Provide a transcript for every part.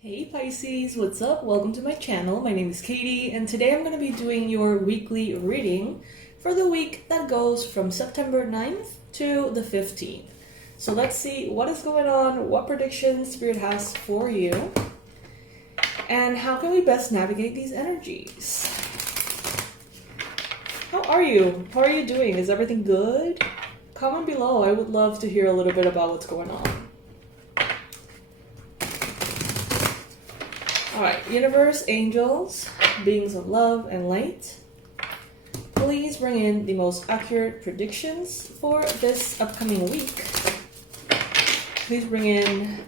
Hey Pisces, what's up? Welcome to my channel. My name is Katie, and today I'm going to be doing your weekly reading for the week that goes from September 9th to the 15th. So let's see what is going on, what predictions Spirit has for you, and how can we best navigate these energies. How are you? How are you doing? Is everything good? Comment below. I would love to hear a little bit about what's going on. Alright, universe, angels, beings of love and light, please bring in the most accurate predictions for this upcoming week. Please bring in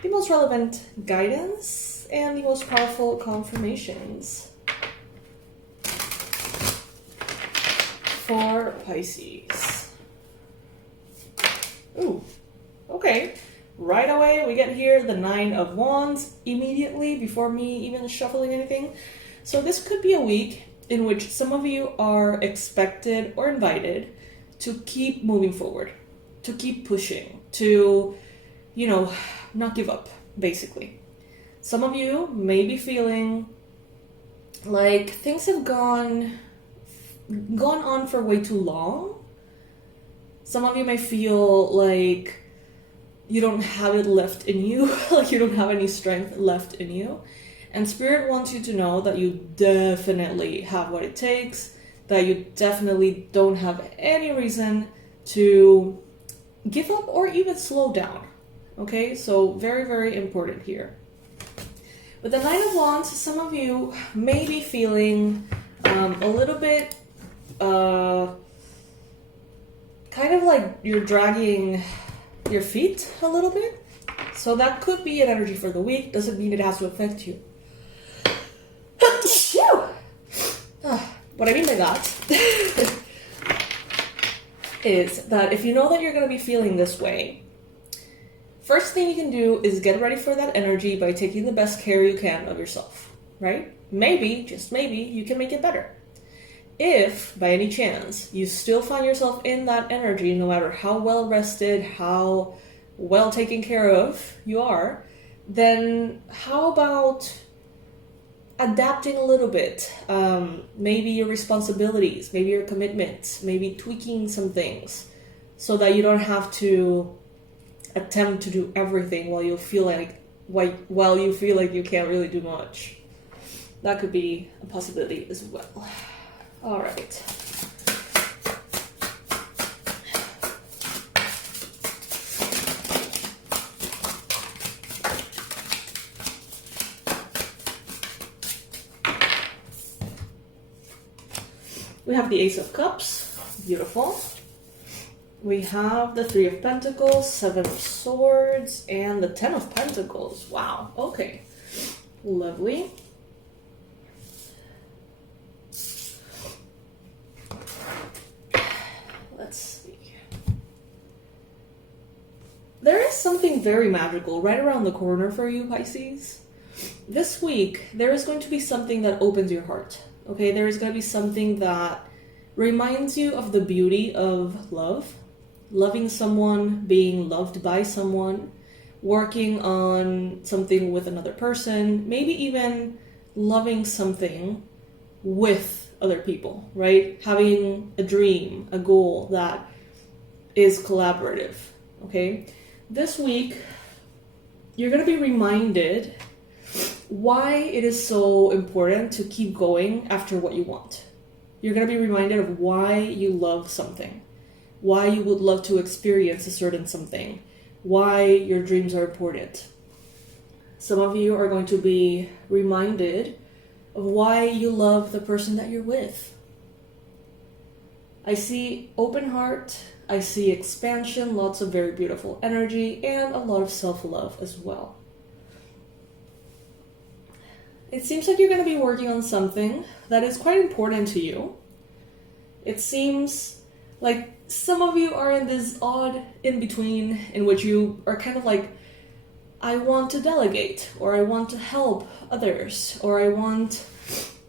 the most relevant guidance and the most powerful confirmations for Pisces. Ooh, okay. Right away, we get here the Nine of Wands immediately before me even shuffling anything. So this could be a week in which some of you are expected or invited to keep moving forward, to keep pushing, to, not give up, basically. Some of you may be feeling like things have gone on for way too long. Some of you may feel like you don't have it left in you, like you don't have any strength left in you. And Spirit wants you to know that you definitely have what it takes, that you definitely don't have any reason to give up or even slow down. Okay, so very, very important here. With the Nine of Wands, some of you may be feeling a little bit kind of like you're dragging your feet a little bit. So that could be an energy for the week. Doesn't mean it has to affect you. What I mean by that is that if you know that you're going to be feeling this way, first thing you can do is get ready for that energy by taking the best care you can of yourself, right? Maybe, just maybe, you can make it better. If, by any chance, you still find yourself in that energy, no matter how well rested, how well taken care of you are, then how about adapting a little bit? Maybe your responsibilities, maybe your commitments, maybe tweaking some things so that you don't have to attempt to do everything while you feel like you can't really do much. That could be a possibility as well. All right. We have the Ace of Cups. Beautiful. We have the Three of Pentacles, Seven of Swords, and the Ten of Pentacles. Wow. Okay. Lovely. Let's see. There is something very magical right around the corner for you, Pisces. This week, there is going to be something that opens your heart. Okay, there is going to be something that reminds you of the beauty of love, loving someone, being loved by someone, working on something with another person, maybe even loving something with other people, right? Having a dream, a goal that is collaborative, okay? This week, you're going to be reminded why it is so important to keep going after what you want. You're going to be reminded of why you love something, why you would love to experience a certain something, why your dreams are important. Some of you are going to be reminded of why you love the person that you're with. I see open heart, I see expansion, lots of very beautiful energy, and a lot of self-love as well. It seems like you're going to be working on something that is quite important to you. It seems like some of you are in this odd in-between in which you are kind of like, I want to delegate, or I want to help others, or I want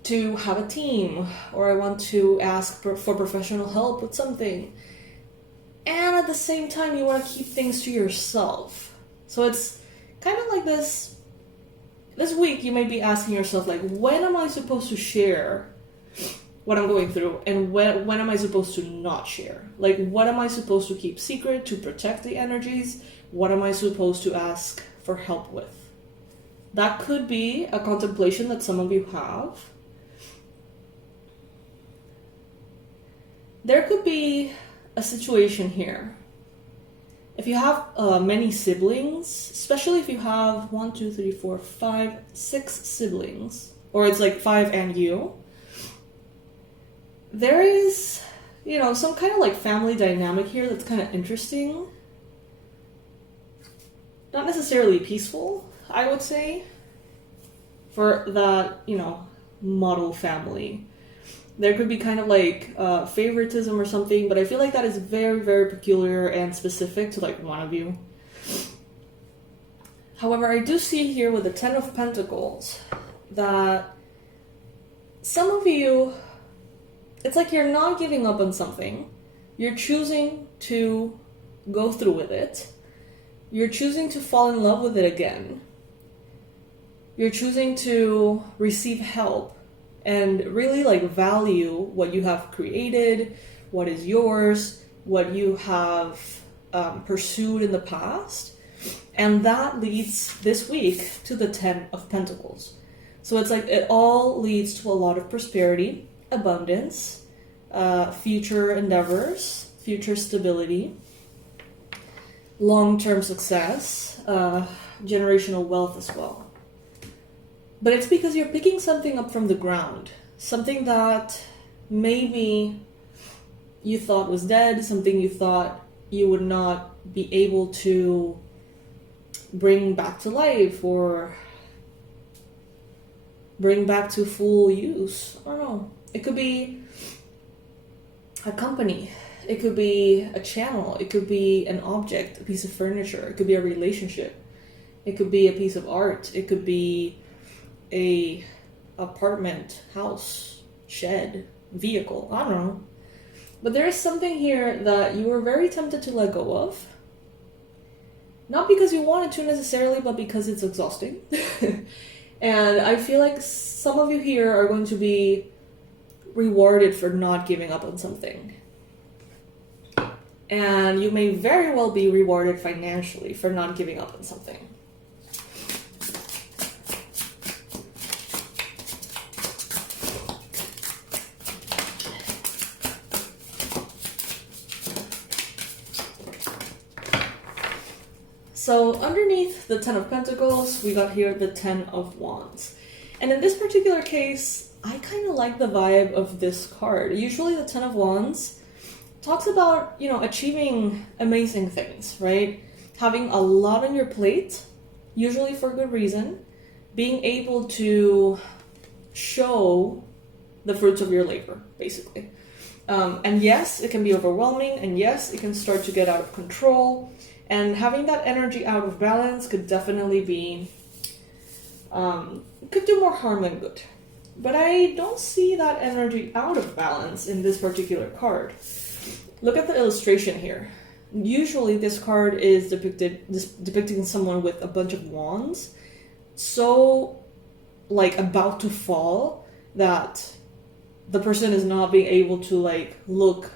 to have a team, or I want to ask for professional help with something. And at the same time, you want to keep things to yourself. So it's kind of like this this week you may be asking yourself, like, when am I supposed to share what I'm going through, and when am I supposed to not share? Like, what am I supposed to keep secret to protect the energies? What am I supposed to ask for help with? That could be a contemplation that some of you have. There could be a situation here. If you have many siblings, especially if you have 1, 2, 3, 4, 5, 6 siblings, or it's like 5 and you, there is, some kind of like family dynamic here that's kind of interesting. Not necessarily peaceful, I would say, for that, model family. There could be kind of like favoritism or something, but I feel like that is very, very peculiar and specific to like one of you. However, I do see here with the Ten of Pentacles that some of you, it's like you're not giving up on something. You're choosing to go through with it. You're choosing to fall in love with it again. You're choosing to receive help and really like value what you have created, what is yours, what you have pursued in the past. And that leads this week to the Ten of Pentacles. So it's like it all leads to a lot of prosperity, abundance, future endeavors, future stability, long-term success, generational wealth as well. But it's because you're picking something up from the ground. Something that maybe you thought was dead, something you thought you would not be able to bring back to life or bring back to full use. I don't know. It could be a company. It could be a channel. It could be an object, a piece of furniture. It could be a relationship. It could be a piece of art. It could be a apartment, house, shed, vehicle. I don't know. But there is something here that you were very tempted to let go of. Not because you wanted to necessarily, but because it's exhausting. And I feel like some of you here are going to be rewarded for not giving up on something. And you may very well be rewarded financially for not giving up on something. So underneath the Ten of Pentacles, we got here the Ten of Wands. And in this particular case, I kind of like the vibe of this card. Usually the Ten of Wands talks about, achieving amazing things, right? Having a lot on your plate, usually for good reason. Being able to show the fruits of your labor, basically. And yes, it can be overwhelming, and yes, it can start to get out of control. And having that energy out of balance could definitely be, could do more harm than good. But I don't see that energy out of balance in this particular card. Look at the illustration here. Usually this card is depicting someone with a bunch of wands, so like about to fall that the person is not being able to like look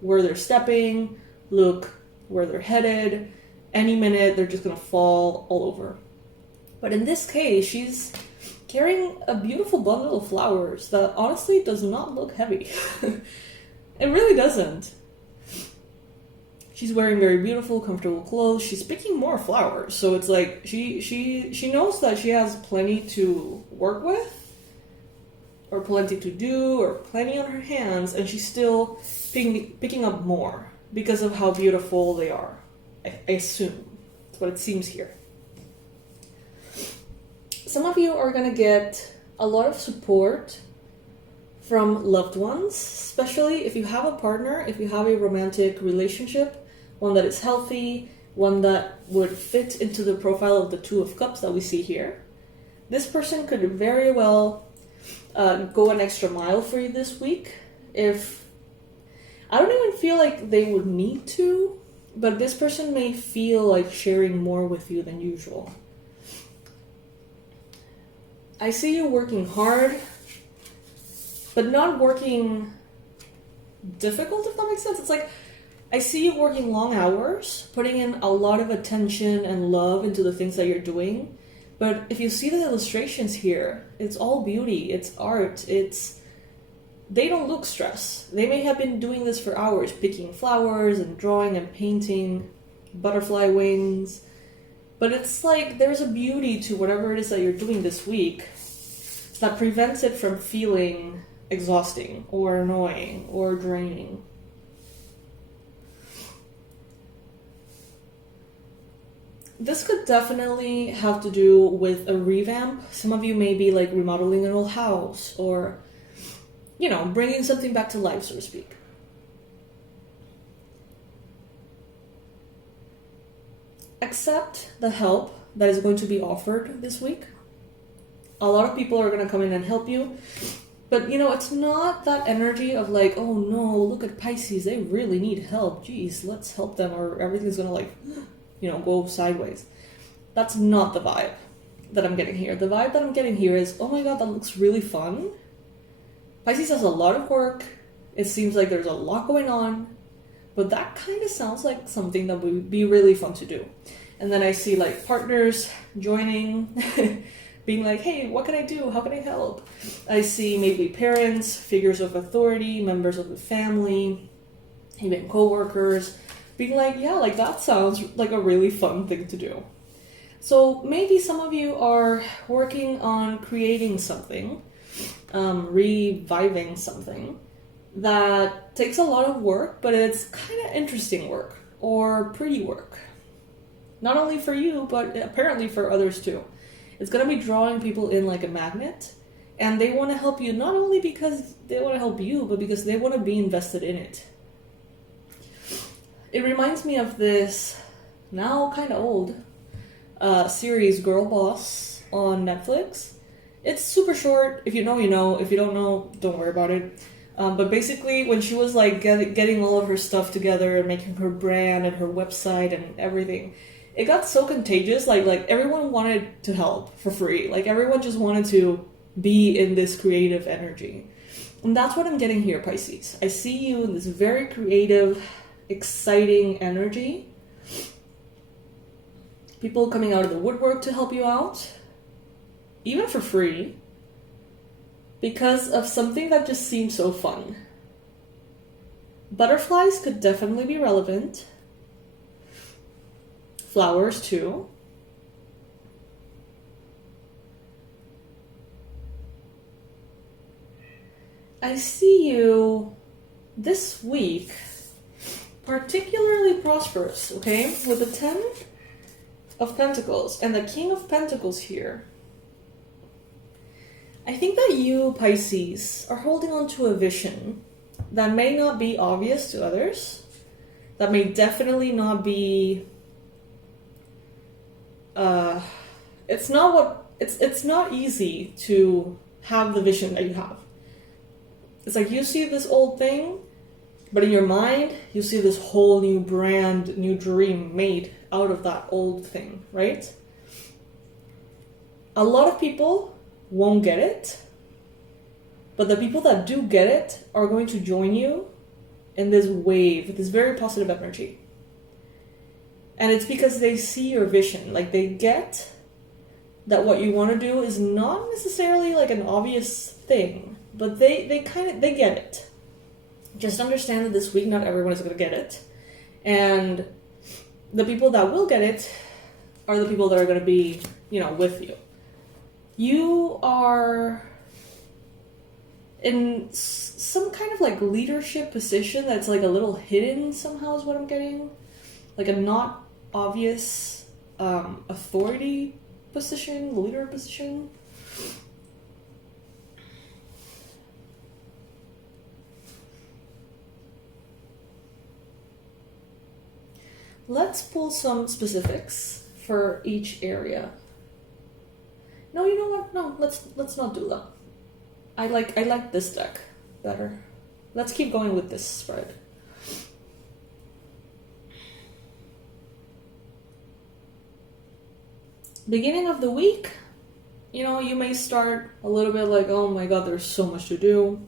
where they're stepping, look where they're headed. Any minute they're just gonna fall all over. But in this case, she's carrying a beautiful bundle of flowers that honestly does not look heavy. It really doesn't. She's wearing very beautiful, comfortable clothes. She's picking more flowers, so it's like she knows that she has plenty to work with, or plenty to do, or plenty on her hands, and she's still picking up more because of how beautiful they are. I assume. That's what it seems here. Some of you are going to get a lot of support from loved ones, especially if you have a partner, if you have a romantic relationship, one that is healthy, one that would fit into the profile of the Two of Cups that we see here. This person could very well go an extra mile for you this week. I don't even feel like they would need to, but this person may feel like sharing more with you than usual. I see you working hard, but not working difficult, if that makes sense. It's like, I see you working long hours, putting in a lot of attention and love into the things that you're doing. But if you see the illustrations here, it's all beauty, it's art, they don't look stressed. They may have been doing this for hours, picking flowers and drawing and painting butterfly wings. But it's like there's a beauty to whatever it is that you're doing this week that prevents it from feeling exhausting or annoying or draining. This could definitely have to do with a revamp. Some of you may be like remodeling an old house or, you know, bringing something back to life, so to speak. Accept the help that is going to be offered this week. A lot of people are going to come in and help you. But, you know, it's not that energy of like, oh no, look at Pisces, they really need help. Geez, let's help them or everything's going to like, you know, go sideways. That's not the vibe that I'm getting here. The vibe that I'm getting here is, oh my god, that looks really fun. Pisces has a lot of work. It seems like there's a lot going on. But that kind of sounds like something that would be really fun to do. And then I see like partners joining, being like, hey, what can I do? How can I help? I see maybe parents, figures of authority, members of the family, even co-workers, being like, yeah, like that sounds like a really fun thing to do. So maybe some of you are working on creating something, reviving something that takes a lot of work, but it's kind of interesting work or pretty work. Not only for you, but apparently for others too. It's going to be drawing people in like a magnet, and they want to help you not only because they want to help you, but because they want to be invested in it. It reminds me of this now kind of old series, Girl Boss, on Netflix. It's super short. If you know, you know. If you don't know, don't worry about it. But basically, when she was like getting all of her stuff together and making her brand and her website and everything, it got so contagious. Like everyone wanted to help for free. Like everyone just wanted to be in this creative energy. And that's what I'm getting here, Pisces. I see you in this very creative, exciting energy. People coming out of the woodwork to help you out, even for free, because of something that just seems so fun. Butterflies could definitely be relevant. Flowers too. I see you this week particularly prosperous, okay? With the 10 of Pentacles and the King of Pentacles here. I think that you, Pisces, are holding on to a vision that may not be obvious to others, that may definitely not be it's not easy to have the vision that you have. It's like you see this old thing, but in your mind, you see this whole new brand, new dream made out of that old thing, right? A lot of people won't get it, but the people that do get it are going to join you in this wave, this very positive energy. And it's because they see your vision, like they get that what you want to do is not necessarily like an obvious thing, but they get it. Just understand that this week not everyone is going to get it. And the people that will get it are the people that are going to be, you know, with you. You are in some kind of like leadership position that's like a little hidden somehow is what I'm getting. Like a not obvious authority position, leader position. Let's pull some specifics for each area. No, you know what? No, let's not do that. I like this deck better. Let's keep going with this spread. Beginning of the week, You know, you may start a little bit like, oh my god, there's so much to do.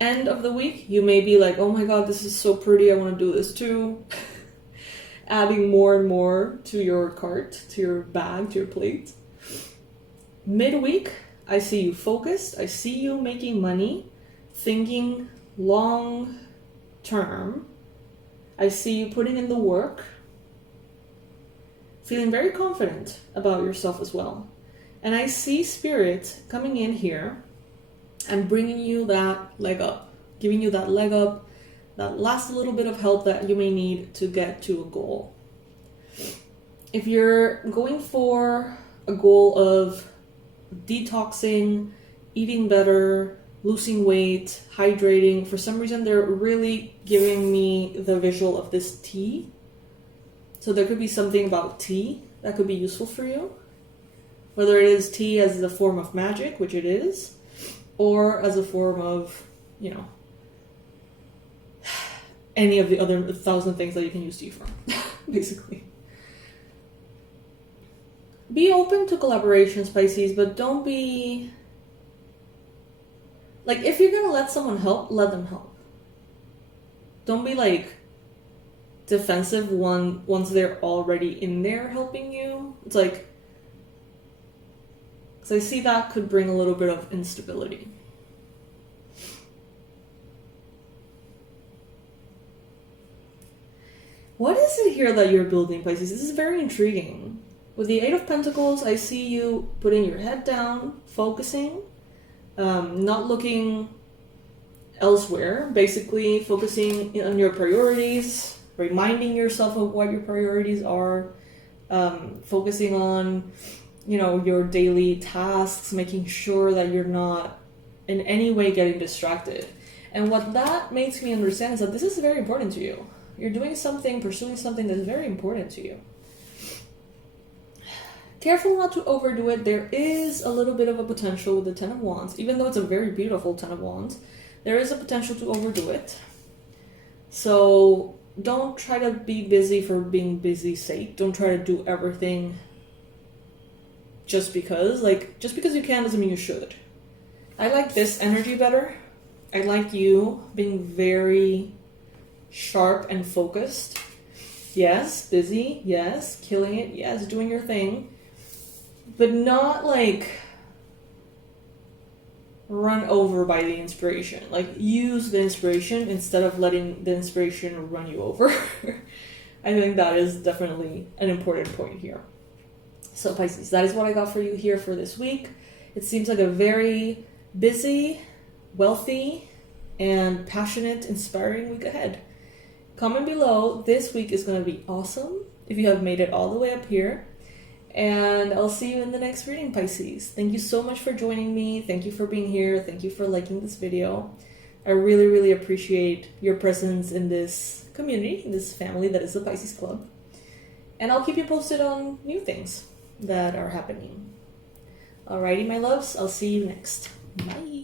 End of the week, you may be like, oh my god, this is so pretty, I want to do this too. Adding more and more to your cart, to your bag, to your plate. Midweek, I see you focused. I see you making money, thinking long term. I see you putting in the work, feeling very confident about yourself as well. And I see Spirit coming in here and bringing you that leg up, giving you that leg up, that last little bit of help that you may need to get to a goal. If you're going for a goal of detoxing, eating better, losing weight, hydrating, for some reason they're really giving me the visual of this tea. So there could be something about tea that could be useful for you. Whether it is tea as a form of magic, which it is, or as a form of, you know, any of the other 1,000 things that you can use tea for, basically. Be open to collaborations, Pisces, but don't be... Like, if you're gonna let someone help, let them help. Don't be, like, defensive once they're already in there helping you. It's like... Because I see that could bring a little bit of instability. What is it here that you're building, Pisces? This is very intriguing. With the Eight of Pentacles, I see you putting your head down, focusing, not looking elsewhere, basically focusing on your priorities, reminding yourself of what your priorities are, focusing on, you know, your daily tasks, making sure that you're not in any way getting distracted. And what that makes me understand is that this is very important to you. You're doing something, pursuing something that's very important to you. Careful not to overdo it. There is a little bit of a potential with the Ten of Wands. Even though it's a very beautiful Ten of Wands, there is a potential to overdo it. So don't try to be busy for being busy's sake. Don't try to do everything just because. Like, just because you can doesn't mean you should. I like this energy better. I like you being very sharp and focused. Yes, busy. Yes, killing it. Yes, doing your thing. But not like run over by the inspiration. Like, use the inspiration instead of letting the inspiration run you over. I think that is definitely an important point here. So Pisces, that is what I got for you here for this week. It seems like a very busy, wealthy, and passionate, inspiring week ahead. Comment below. This week is going to be awesome if you have made it all the way up here. And I'll see you in the next reading, Pisces. Thank you so much for joining me. Thank you for being here. Thank you for liking this video. I really, really appreciate your presence in this community, in this family that is the Pisces Club. And I'll keep you posted on new things that are happening. Alrighty, my loves. I'll see you next. Bye.